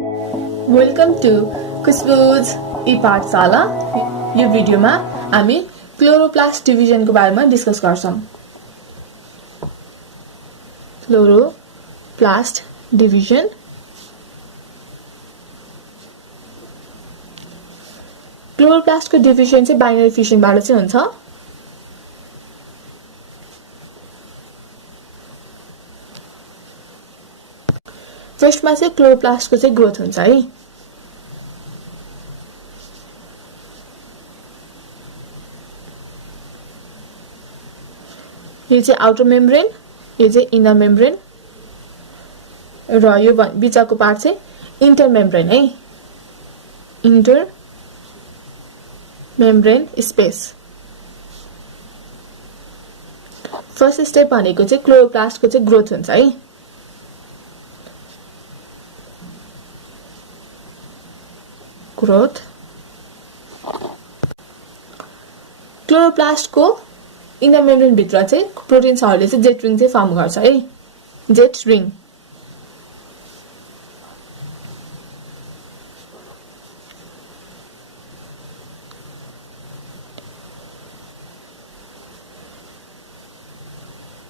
Welcome two खुशबुज ई पाठशाला। यो भिडियोमा हामी क्लोरोप्लास्ट डिभिजनको बारेमा डिस्कस गर्छौं। क्लोरोप्लास्ट डिभिजन क्लोरोप्लास्टको डिभिजन चाहिँ बाइनरी फिसनबाट चाहिँ हुन्छ। फर्स्टमा चाहिँ क्लोरोप्लास्टको चाहिँ ग्रोथ हुन्छ है। यो चाहिँ आउटर मेम्ब्रेन, यो चाहिँ इनर मेम्ब्रेन र यो बिचको पार्ट चाहिँ इंटर मेम्ब्रेन है। Inter membrane space. First step भनेको चाहिँ क्लोरोप्लास्टको चाहिँ ग्रोथ हुन्छ है। ग्रोथ। क्लोरोप्लास्टको इनर मेम्ब्रेन भित्र चाहिँ प्रोटिन्सहरुले चाहिँ जेट रिङ चाहिँ फर्म गर्छ है। Jet ring.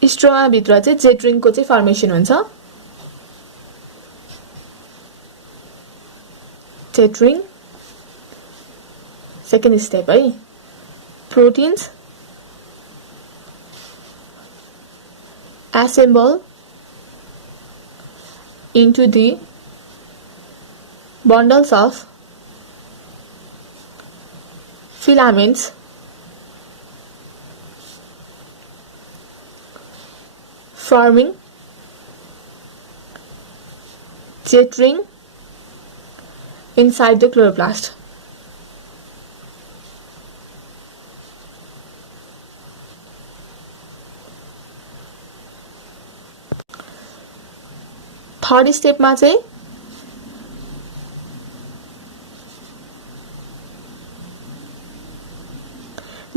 स्ट्रोमा भित्र चाहिँ जेट रिङको चाहिँ फर्मेसन हुन्छ। जेट रिङ सेकेन्ड स्टेप है। Proteins assemble into the bundles of filaments forming jet ring inside the chloroplast. Third स्टेपमा चाहिँ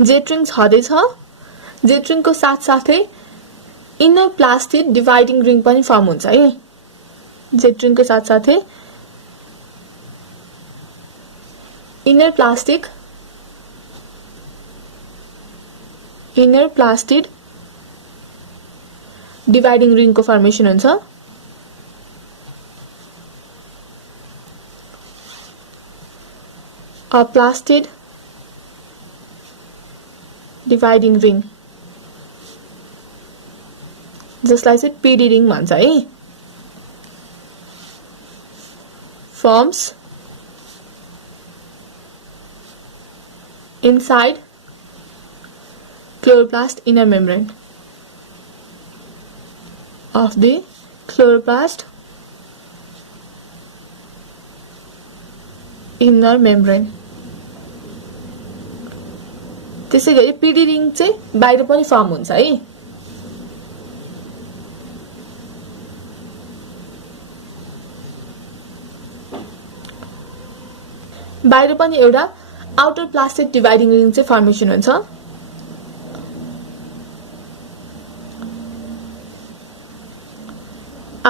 जेट रिङ छँदैछ। जेट रिङको साथसाथै इनर प्लास्टिड डिवाइडिङ रिङ पनि फर्म हुन्छ है। जेट रिङको साथसाथै इनर प्लास्टिड डिवाइडिङ रिङको फर्मेसन हुन्छ। A plastid dividing ring जसलाई चाहिँ पीडी रिङ भन्छ है। forms inside chloroplast inner membrane of the chloroplast inner membrane। त्यसैगरी पीडी रिङ चाहिँ बाहिर पनि फर्म हुन्छ है। बाहिर पनि एउटा आउटर प्लास्टिड डिवाइडिङ रिङ चाहिँ फर्मेसन हुन्छ।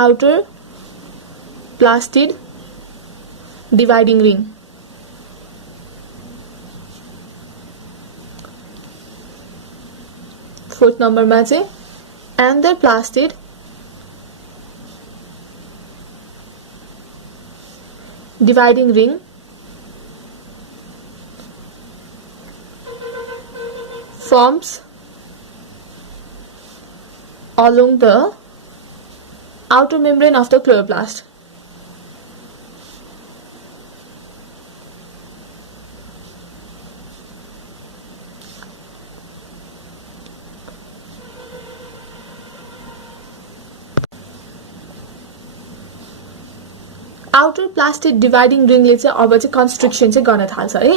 Outer plastid dividing ring. Fourth नम्बरमा चाहिँ एन्डर plastid dividing ring forms along the outer membrane of the chloroplast। Outer plastid dividing रिङले चाहिँ अब चाहिँ कन्स्ट्रिक्सन चाहिँ गर्न थाल्छ है।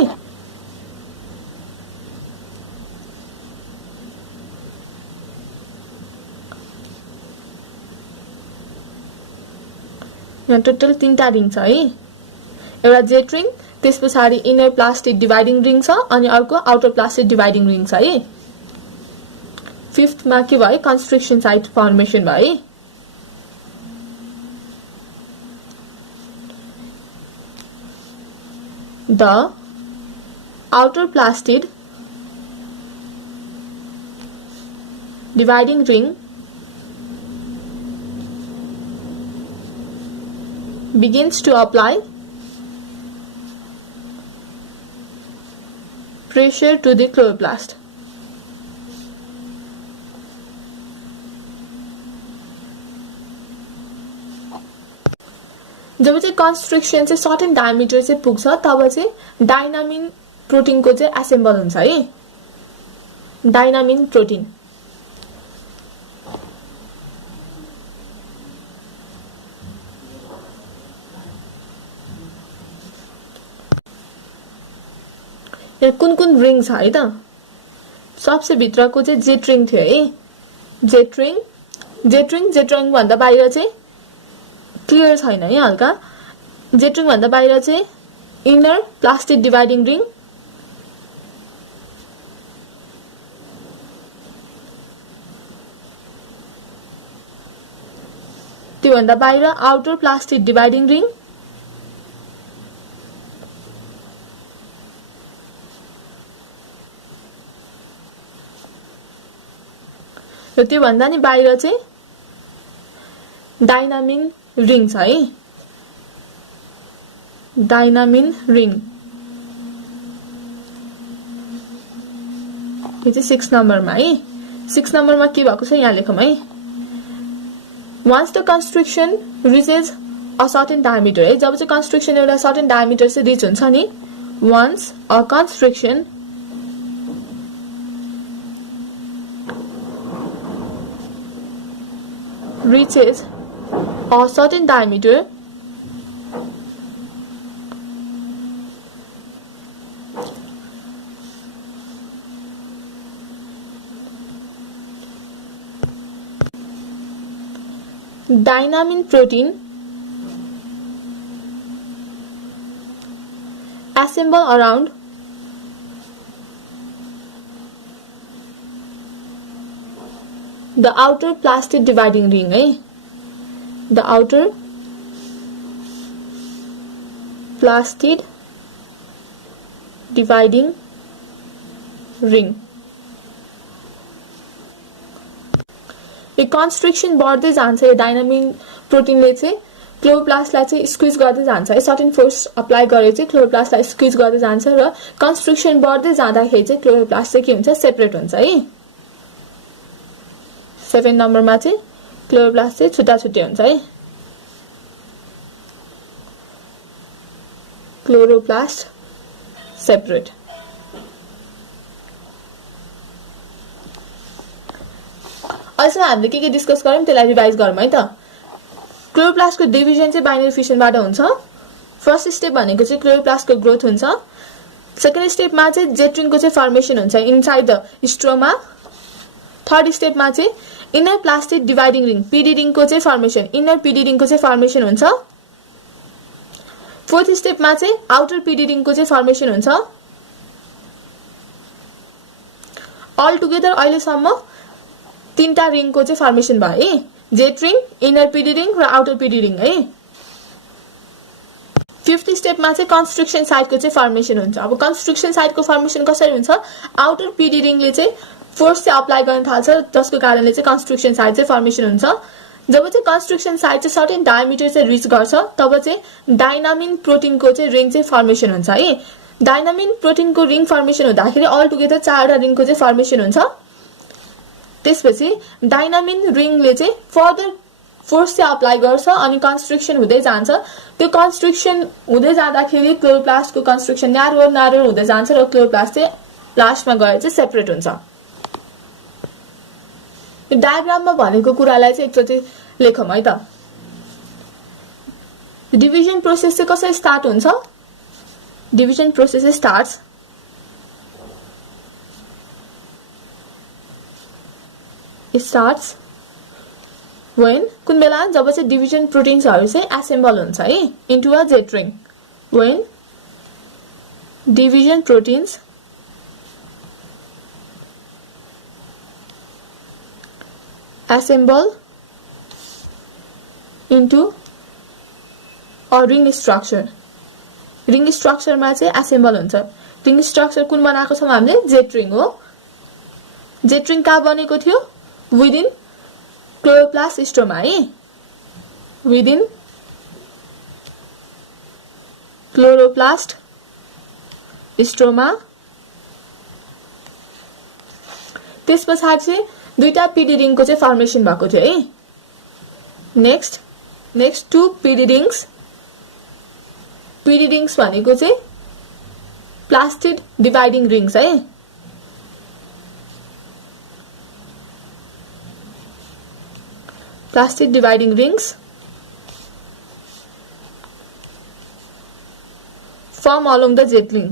यहाँ टोटल 3टा रिङ छ है। एउटा जेट रिङ, त्यसपछि इनर प्लास्टिड डिवाइडिङ रिङ छ अनि अर्को आउटर प्लास्टिड डिवाइडिङ रिङ छ है। फिफ्थमा के भयो? कन्स्ट्रिक्सन साइट फर्मेसन भयो है। the outer plastid dividing ring begins to apply pressure to the chloroplast. जब चाहिँ कन्स्ट्रिक्सन चाहिँ सर्टेन डायमिटर चाहिँ पुग्छ तब चाहिँ डायनामिन प्रोटिनको चाहिँ एसेम्बल हुन्छ है। डायनामिन प्रोटिन यहाँ कुन रिङ छ है त। सबसे भित्रको चाहिँ जेट रिङ थियो है। जेट रिङ भन्दा बाहिर चाहिँ क्लियर छैन है हल्का। जेट रिङ भन्दा बाहिर चाहिँ इनर प्लास्टिड डिवाइडिङ रिङ, त्यो भन्दा बाहिर आउटर प्लास्टिड डिवाइडिङ रिङ, र त्यो भन्दा नि बाहिर चाहिँ डायनामिन रिङ छ है। डायनामिन रिङ यो चाहिँ 6 नम्बरमा है। 6 नम्बरमा के भएको छ यहाँ लेखौँ है। once the constriction reaches a certain diameter है। जब चाहिँ constriction एउटा certain diameter चाहिँ reach हुन्छ नि, once a constriction reaches a certain diameter dynamin protein assemble around the outer plastid dividing ring है। the outer plastid dividing ring यो कन्स्ट्रिक्सन बढ्दै जान्छ। यो डायनामिन प्रोटिनले चाहिँ क्लोरोप्लास्टलाई चाहिँ स्क्विज गर्दै जान्छ है। सर्टेन फोर्स अप्लाई गरेर चाहिँ क्लोरोप्लास्टलाई स्क्विज गर्दै जान्छ र कन्स्ट्रिक्सन बढ्दै जाँदाखेरि चाहिँ क्लोरोप्लास्ट चाहिँ के हुन्छ, सेपरेट हुन्छ है। 7 नम्बरमा चाहिँ क्लोरोप्लास्ट चाहिँ छुट्टा छुट्टै हुन्छ है। Chloroplast separate. अहिले हामीले के डिस्कस गर्यौं त्यसलाई रिभाइज गरौँ है त। क्लोरोप्लास्टको डिभिजन चाहिँ बाइनरी फिसनबाट हुन्छ। फर्स्ट स्टेप भनेको चाहिँ क्लोरोप्लास्टको ग्रोथ हुन्छ। सेकेन्ड स्टेपमा चाहिँ जेट रिङको चाहिँ फर्मेसन हुन्छ इनसाइड द स्ट्रोमा। थर्ड स्टेपमा चाहिँ inner plastid dividing ring PD रिङको चाहिँ फर्मेसन, इनर पीडी रिङको चाहिँ फर्मेसन हुन्छ। फोर्थ स्टेपमा चाहिँ आउटर पीडी रिङको चाहिँ फर्मेसन हुन्छ। अल टुगेदर अहिलेसम्म 3टा रिङको चाहिँ फर्मेसन भयो है। Jet ring, inner PD ring र आउटर पीडी रिङ है। फिफ्थ स्टेपमा चाहिँ कन्स्ट्रिक्सन साइटको चाहिँ फर्मेसन हुन्छ। अब कन्स्ट्रिक्सन साइटको फर्मेसन कसरी हुन्छ, आउटर पीडी रिङले चाहिँ फोर्स चाहिँ अप्लाई गर्न थाल्छ जसको कारणले चाहिँ कन्स्ट्रिक्सन साइट चाहिँ फर्मेसन हुन्छ। जब चाहिँ कन्स्ट्रिक्सन साइट चाहिँ सर्टेन डायमिटर चाहिँ रिच गर्छ तब चाहिँ डायनामिन प्रोटिनको चाहिँ रिङ चाहिँ फर्मेसन हुन्छ है। डायनामिन प्रोटिनको रिङ फर्मेसन हुँदाखेरि अल टुगेदर 4वटा रिङको चाहिँ फर्मेसन हुन्छ। त्यसपछि डायनामिन रिङले चाहिँ फर्दर फोर्स चाहिँ अप्लाई गर्छ अनि कन्स्ट्रिक्सन हुँदै जान्छ। त्यो कन्स्ट्रिक्सन हुँदै जाँदाखेरि क्लोरोप्लास्टको कन्स्ट्रिक्सन न्यारो हुँदै जान्छ र क्लोरोप्लास्ट चाहिँ लास्टमा गएर चाहिँ सेपरेट हुन्छ। यो डायग्राममा भनेको कुरालाई चाहिँ एकचोटि लेखौँ है त। डिभिजन प्रोसेस चाहिँ कसरी स्टार्ट हुन्छ, डिभिजन प्रोसेस स्टार्ट्स when कुन बेला जब चाहिँ डिभिजन प्रोटिन्सहरु चाहिँ एसेम्बल हुन्छ है into a Z ring. when division proteins assemble into a ring structure ring स्ट्रक्चरमा चाहिँ एसेम्बल हुन्छ। रिङ स्ट्रक्चर कुन बनाएको छौं हामीले? जेट रिङ हो। जेट रिङ कहाँ बनेको थियो? विदिन क्लोरोप्लास्ट स्ट्रोमा है, विदिन क्लोरोप्लास्ट स्ट्रोमा। त्यसपछि चाहिँ दुईटा पीडी रिङको चाहिँ फर्मेसन भएको थियो है। Next to PD rings. PD rings भनेको चाहिँ प्लास्टिड डिवाइडिङ रिङ्स है। Plastid dividing rings form along the Z ring.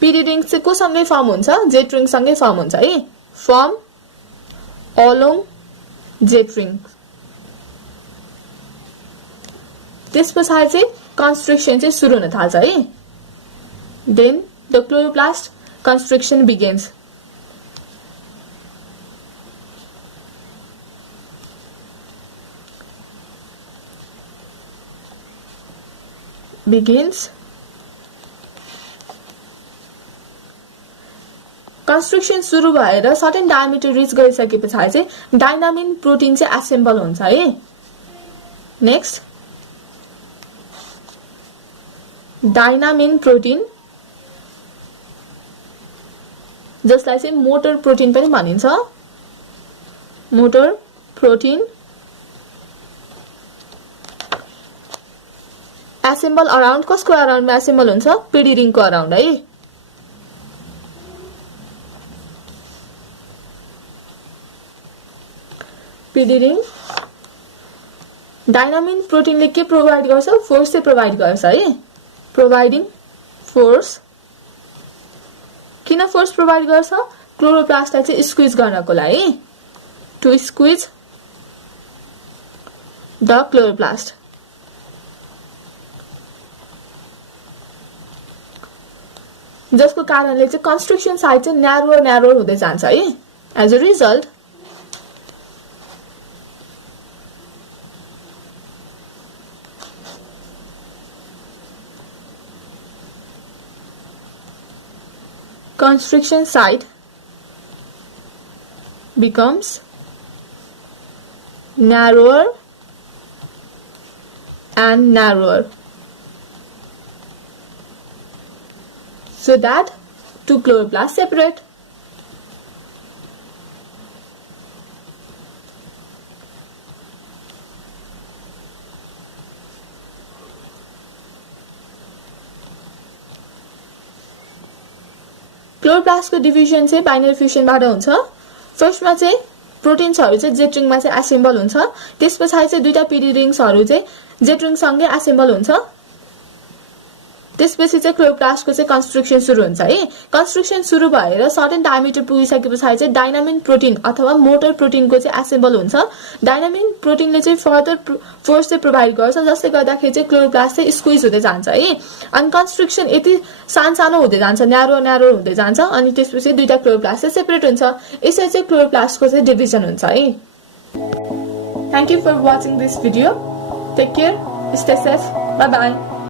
PD ring चाहिँ कोसँगै फर्म हुन्छ? जेट रिङ सँगै फर्म हुन्छ है। Form along Z ring. त्यसपछि चाहिँ कन्स्ट्रक्सन चाहिँ सुरु हुन थाल्छ है। Then the chloroplast construction begins. Construction सुरु भएर सर्टेन डायमिटर रिच गरिसकेपछि चाहिँ डाइनामिन प्रोटिन चाहिँ एसेम्बल हुन्छ है। नेक्स्ट डाइनामिन प्रोटिन, जसलाई चाहिँ मोटर प्रोटिन पनि भनिन्छ। मोटर प्रोटिन एसेम्बल अराउन्ड, कसको अराउन्डमा एसेम्बल हुन्छ? पीडी रिङको अराउन्ड है। पीडी रिङ डाइनामिन प्रोटिनले के प्रोभाइड गर्छ? फोर्स चाहिँ प्रोभाइड गर्छ है। Providing force. किन फोर्स प्रोभाइड गर्छ? क्लोरोप्लास्टलाई चाहिँ स्क्विज गर्नको लागि, टु स्क्विज द क्लोरोप्लास्ट। जसको कारणले चाहिँ कन्स्ट्रक्सन साइड चाहिँ न्यारो हुँदै जान्छ है। As a result constriction site becomes narrower and narrower, so that two chloroplasts separate. Chloroplast को डिभिजन चाहिँ बाइनरी फ्युजनबाट हुन्छ। फर्स्टमा चाहिँ प्रोटिन्सहरु चाहिँ जेट रिङमा चाहिँ एसेम्बल हुन्छ। त्यसपछि चाहिँ दुईटा पीडी रिङ्सहरु चाहिँ जेट रिङ सँगै एसेम्बल हुन्छ। त्यसपछि चाहिँ क्लोरोप्लास्टको चाहिँ कन्स्ट्रक्सन सुरु हुन्छ है। कन्स्ट्रक्सन सुरु भएर सर्टेन डायमिटर पुगिसकेपछि चाहिँ डाइनामिन प्रोटिन अथवा मोटर प्रोटिनको चाहिँ एसेम्बल हुन्छ। डाइनामिन प्रोटिनले चाहिँ फर्दर फोर्स चाहिँ प्रोभाइड गर्छ, जसले गर्दाखेरि चाहिँ क्लोरोप्लास्ट चाहिँ स्क्विज हुँदै जान्छ है। अनि कन्स्ट्रक्सन यति सानो हुँदै जान्छ, न्यारो हुँदै जान्छ। अनि त्यसपछि दुईटा क्लोरोप्लास्ट चाहिँ सेपरेट हुन्छ। यसरी चाहिँ क्लोरोप्लास्टको चाहिँ डिभिजन हुन्छ है। Thank you for watching this video. Take care, stay safe, bye bye.